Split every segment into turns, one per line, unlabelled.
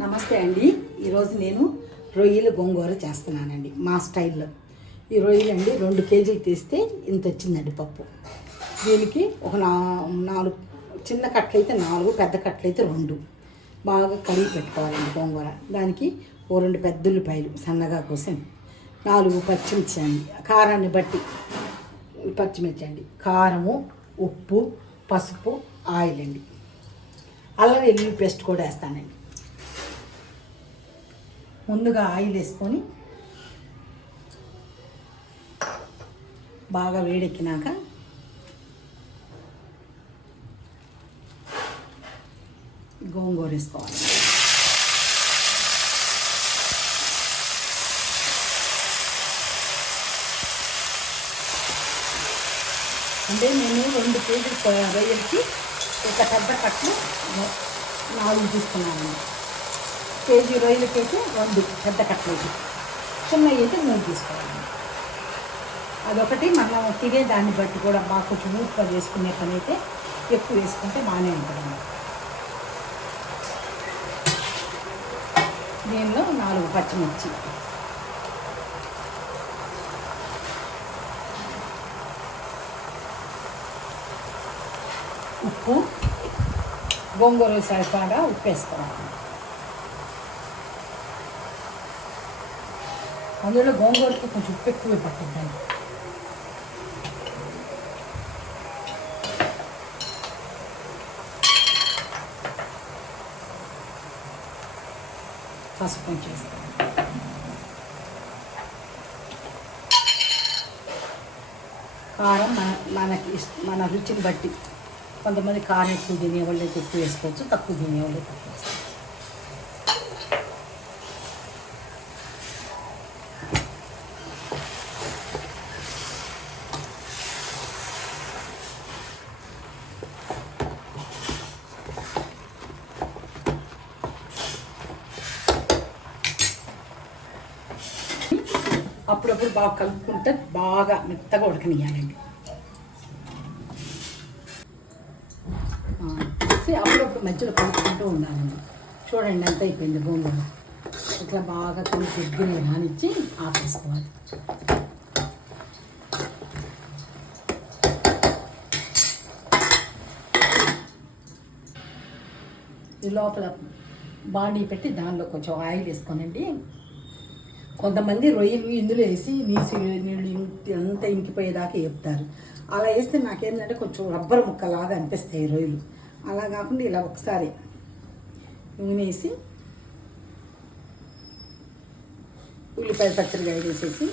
నమస్తే అండి. ఈరోజు నేను రొయ్యలు గోంగూర చేస్తున్నానండి మా స్టైల్లో. ఈ రొయ్యలు అండి రెండు కేజీలు తీస్తే ఇంత వచ్చిందండి పప్పు. దీనికి ఒక నా నాలుగు చిన్న కట్టలైతే నాలుగు పెద్ద కట్టలైతే రెండు. బాగా కడిగి పెట్టుకోవాలండి గోంగూర. దానికి ఓ రెండు పెద్ద ఉల్లిపాయలు సన్నగా కోసం నాలుగు పచ్చిమిర్చి అండి కారాన్ని బట్టి పచ్చిమిర్చి అండి కారము ఉప్పు పసుపు ఆయిల్ అండి అల్లం వెల్లుల్లి పేస్ట్ కూడా వేస్తానండి. ముందుగా ఆయిల్ వేసుకొని బాగా వేడెక్కినాక గోంగూర వేసుకోవాలి. అంటే నేను రెండు కేజీలు రొయ్యలకి ఒక పెద్ద కట్లు నాలుగు తీసుకున్నానండి కేజీ రొయ్యలకి అయితే రెండు పెద్ద కట్లకి చిన్నవి అయితే మూడు తీసుకోవాలి. అదొకటి మనం తినే దాన్ని బట్టి కూడా బాగా కొంచెం ఊపుగా వేసుకునే పని అయితే ఎక్కువ వేసుకుంటే బాగానే ఉంటుంది. దీనిలో నాలుగు పచ్చిమిర్చి. ఉప్పు గోంగూర సరిపడా ఉప్పు వేసుకోవాలి. అందులో గోంగూరకి కొంచెం ఉప్పు ఎక్కువ పట్టిద్దాం పసుపు కారం మన మనకి మన రుచిని బట్టి కొంతమంది కారం ఎక్కువ తినేవాళ్ళు ఎక్కువ వేసుకోవచ్చు తక్కువ తినేవాళ్ళు తక్కువ వేసుకోవచ్చు. అప్పుడప్పుడు బాగా కలుపుకుంటే బాగా మెత్తగా ఉడకనియాలండి అప్పుడప్పుడు మధ్యలో కలుపుకుంటూ ఉండాలండి. చూడండి ఎంత అయిపోయింది గోంగూర. ఇట్లా బాగా కలిపి ఎగ్గిని రానిచ్చి ఆపేసుకోవాలి. లోపల బాండీ పెట్టి దానిలో కొంచెం ఆయిల్ వేసుకోనండి. కొంతమంది రొయ్యలు ఇందులో వేసి నీసు నీళ్ళు ఇంకి- అంతా ఇంకిపోయేదాకా వేపుతారు అలా వేస్తే నాకేంటంటే కొంచెం రబ్బర్ ముక్కలాగా అనిపిస్తాయి రొయ్యలు. అలా కాకుండా ఇలా ఒకసారి నూనె వేసి ఉల్లిపాయ పచ్చడిగా వేసేసి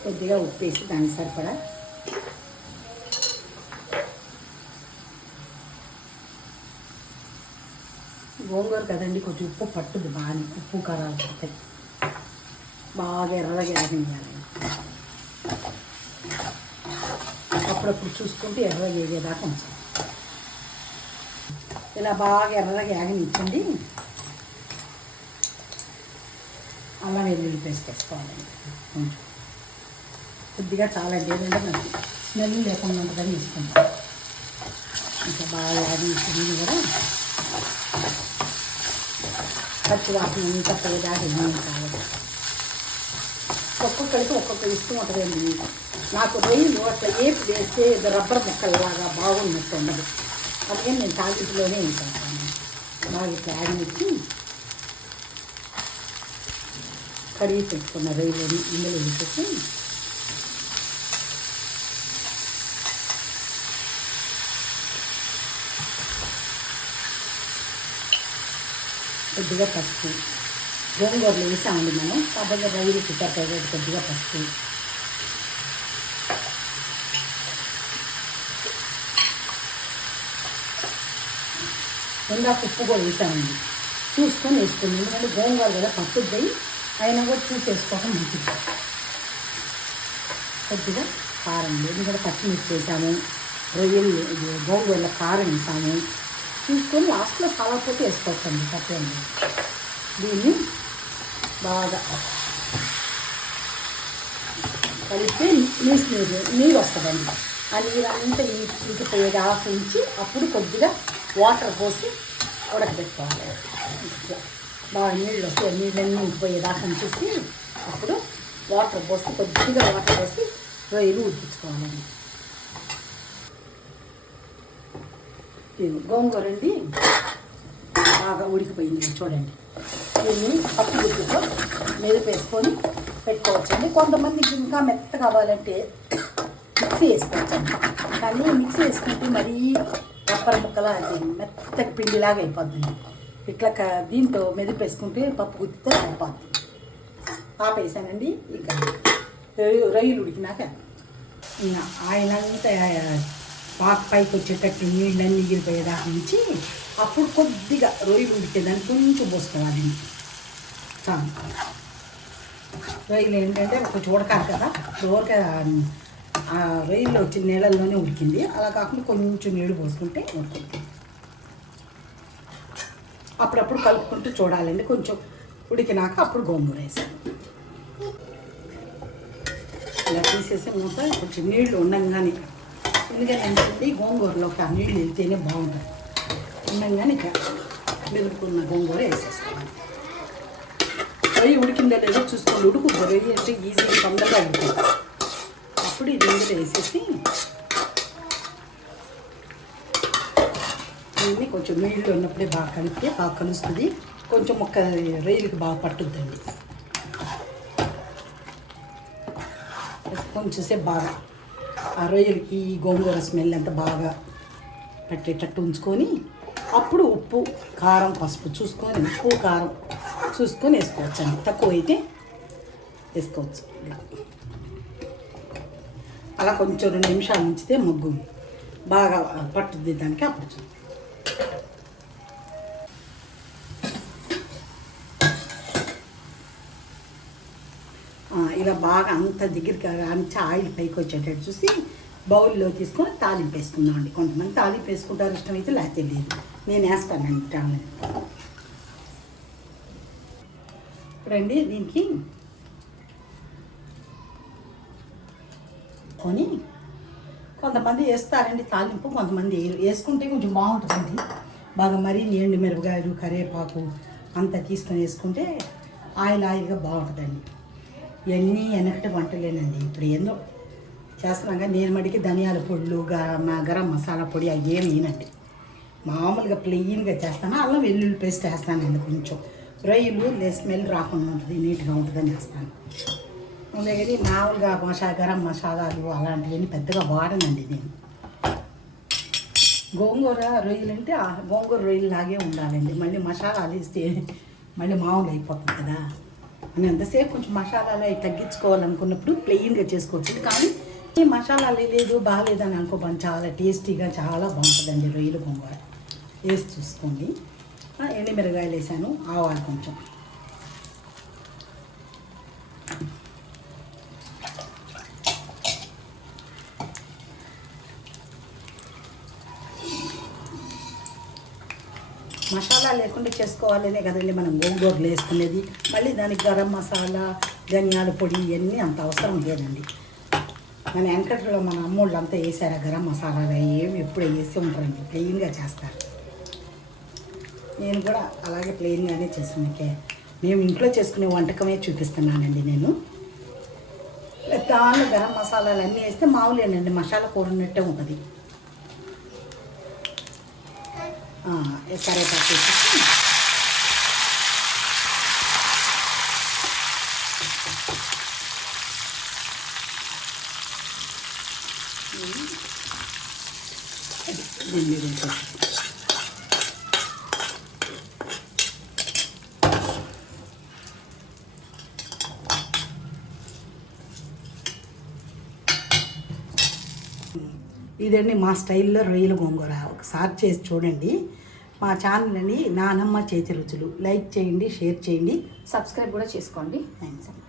కొద్దిగా ఉప్పు వేసి దానికి సరిపడా గోంగూర కదండి కొంచెం ఉప్పు పట్టుది బాగా ఉప్పు కారాలు పడతాయి. బాగా ఎర్రగా వేగనియాలి అప్పుడప్పుడు చూసుకుంటే ఎర్రగా వేగేదాకా ఉంచాలి. ఇలా బాగా ఎర్రగా యాగనిచ్చండి అలా వెల్లుల్లి పేస్ట్ వేసుకోవాలండి కొంచెం. కొద్దిగా చాలా ఏంటంటే మనకి స్మెల్ లేకుండా ఉంటుందని తీసుకుంటాం ఇంకా బాగా యాగనిచ్చింది కూడా పచ్చి వాసన అంతా పోయేదాకా ఏమీ కావాలి ఒక్కొక్కరికి ఒక్కొక్క ఇష్టం ఉంటుందండి నాకు రొయ్యలు అట్లా ఏపి వేస్తే ఏదో రబ్బర్ ముక్కల్లాగా బాగున్నట్టు ఉండదు అందుకని నేను తాగింపులోనే వేసేస్తాను బాగా ఇట్లా ఆడినిచ్చి కడిగి పెట్టుకున్న రొయ్యలని ఇందులో వేసేసి కొద్దిగా పసుపు. గోంగూరలు వేసామండి మనం కాబట్టి రైలు కుక్కర్ కొద్దిగా పసుపు. ఇందాక ఉప్పు కూడా వేసామండి చూసుకొని వేసుకుంది ఎందుకంటే గోంగూర కదా పట్టుద్ది. అయినా కూడా చూసి వేసుకోవడం మంచిది. కొద్దిగా కారం. ఎందుకంటే పచ్చిమిర్చి వేసాము. రొయ్యలు గోంగూరలో కారం వేసాము. తీసుకొని లాస్ట్లో సాలకపోతే వేసుకోవచ్చండి తప్పండి దీన్ని బాగా కలిపితే నీసు నీరు నీరు వస్తుందండి. ఆ నీరు అంతా ఇంకిపోయేది ఆఫ్ అప్పుడు కొద్దిగా వాటర్ పోసి ఉడకబెట్టుకోవాలి. బాగా నీళ్ళు వస్తాయి నీళ్ళన్నీ ఇంకిపోయేదాకా చూసి అప్పుడు వాటర్ పోసి కొద్దిగా వాటర్ పోసి రొయ్యలు ఉడిపించుకోవాలండి గోంగూర అండి బాగా ఉడికిపోయింది చూడండి. దీన్ని పప్పు గుడ్డుతో మెదిపేసుకొని పెట్టుకోవచ్చండి. కొంతమందికి ఇంకా మెత్త కావాలంటే మిక్సీ వేసుకోవచ్చండి. కానీ మిక్సీ వేసుకుంటే మరీ రబ్బర్ ముక్కలా అది పిండిలాగా అయిపోతుంది ఇట్లా క- దీంతో మెదిపేసుకుంటే పప్పు గుత్తితో సరిపోద్ది ఆపేసానండి ఇంకా రొయ్యలు ఉడికినాక. ఇంకా ఆయన అంతా పాక పైకి వచ్చేటట్టు నీళ్ళన్నీ దాకా నుంచి అప్పుడు కొద్దిగా రొయ్యలు ఉడికేదాన్ని కొంచెం పోసుకోవాలండి చాలు. రొయ్యలు ఏంటంటే కొంచెం ఉడకాలి కదా ఉడక ఆ రొయ్యలు వచ్చిన నీళ్ళల్లోనే ఉడికింది. అలా కాకుండా కొంచెం నీళ్ళు పోసుకుంటే ఉడుకుంది అప్పుడప్పుడు కలుపుకుంటూ చూడాలండి. కొంచెం ఉడికినాక అప్పుడు గోంగూర వేసాను ఇలా తీసేసి మూత కొంచెం నీళ్ళు ఉండగానే ఎందుకంటే గోంగూరలో ఆ నీళ్ళు వెళ్తేనే బాగుంటుంది. ఉండగానే ఇక మెదుపుకున్న గోంగూర వేసేసుకోవాలి అవి ఉడికిందో లేదో చూసుకోండి. ఉడుకు రొయ్య అంటే ఈజీగా తొందరగా ఉంటుంది అప్పుడు ఇది ఇందులో వేసేసి దీన్ని కొంచెం నీళ్ళు ఉన్నప్పుడే బాగా కలిపితే బాగా కలుస్తుంది. కొంచెం ఒక్క రొయ్యలకి బాగా పట్టుద్దండి. కొంచెం సేపు బాగా ఆ రొయ్యలకి ఈ గోంగూర స్మెల్ అంతా బాగా పెట్టేటట్టు ఉంచుకొని అప్పుడు ఉప్పు కారం పసుపు చూసుకొని ఉప్పు కారం చూసుకొని వేసుకోవచ్చు అండి తక్కువ అయితే వేసుకోవచ్చు. అలా కొంచెం రెండు నిమిషాలు ఉంచితే ముగ్గు బాగా పట్టుద్ది దానికి అప్పుడు చూ ఇలా బాగా అంత దగ్గరికి అంత ఆయిల్ పైకి వచ్చేటట్టు చూసి బౌల్లో తీసుకొని తాలింపు వేసుకుందాం అండి. కొంతమంది తాలింపు వేసుకుంటారు ఇష్టమైతే లేకపోతే లేదు. నేను వేస్తానండి తాలింపు. ఇప్పుడండి దీనికి కొని కొంతమంది వేస్తారండి తాలింపు కొంతమంది వేసుకుంటే కొంచెం బాగుంటుందండి. బాగా మరీ ఎండు మిరపకాయలు కరివేపాకు అంతా తీసుకొని వేసుకుంటే ఆయిల్ ఆయిల్గా బాగుంటుందండి. ఇవన్నీ వెనకటి వంటలేనండి. ఇప్పుడు ఏందో చేస్తున్నాం కానీ నేను మటుకి ధనియాల పొడులు గరం గరం మసాలా పొడి అవి ఏమి వేయనండి మామూలుగా ప్లెయిన్గా చేస్తాను అల్లం వెల్లుల్లి పేస్ట్ వేస్తానండి కొంచెం. రొయ్యలు స్మెల్ రాకుండా ఉంటుంది నీట్గా ఉంటుందని వేస్తాను. అందుకని మామూలుగా మసా గరం మసాలాలు అలాంటివన్నీ పెద్దగా వాడనండి నేను. గోంగూర రొయ్యలు అంటే గోంగూర రొయ్యలు లాగే ఉండాలండి. మళ్ళీ మసాలాలు వేస్తే మళ్ళీ మామూలు అయిపోతుంది కదా. అని ఎంతసేపు కొంచెం మసాలాలు అవి తగ్గించుకోవాలనుకున్నప్పుడు ప్లెయిన్గా చేసుకోవచ్చు. కానీ ఈ మసాలాలు లేదు బాగాలేదని అనుకోమని చాలా టేస్టీగా చాలా బాగుంటుందండి రొయ్యలు గోంగూర. వేసి చూసుకోండి. ఎండిమిరగాయలు వేసాను. ఆవాలు కొంచెం. మసాలా లేకుండా చేసుకోవాలనే కదండి మనం గోంగూరలు వేసుకునేది. మళ్ళీ దానికి గరం మసాలా ధనియాల పొడి ఇవన్నీ అంత అవసరం లేదండి. మన వెంకటలో మన అమ్మోళ్ళు అంతా వేసారు గరం మసాలాలు. ఏమి ఎప్పుడు వేసి ఉంటారండి ప్లెయిన్గా చేస్తారు. నేను కూడా అలాగే ప్లెయిన్గానే చేస్తున్నాకే మేము ఇంట్లో చేసుకునే వంటకమే చూపిస్తున్నానండి నేను. దానిలో గరం మసాలాలు అన్నీ వేస్తే మామూలేనండి. మసాలా కూర ఉన్నట్టే ఉంటుంది. ఆ, కరివేపాకు వేసేసి అది దీని మీద వేసేసి. ఇదండి మా స్టైల్లో రొయ్యల గోంగూర. ఒకసారి చేసి చూడండి. మా ఛానల్ అని నానమ్మ చేతి రుచులు. లైక్ చేయండి షేర్ చేయండి.
సబ్స్క్రైబ్ కూడా చేసుకోండి.
థ్యాంక్స్ అండి.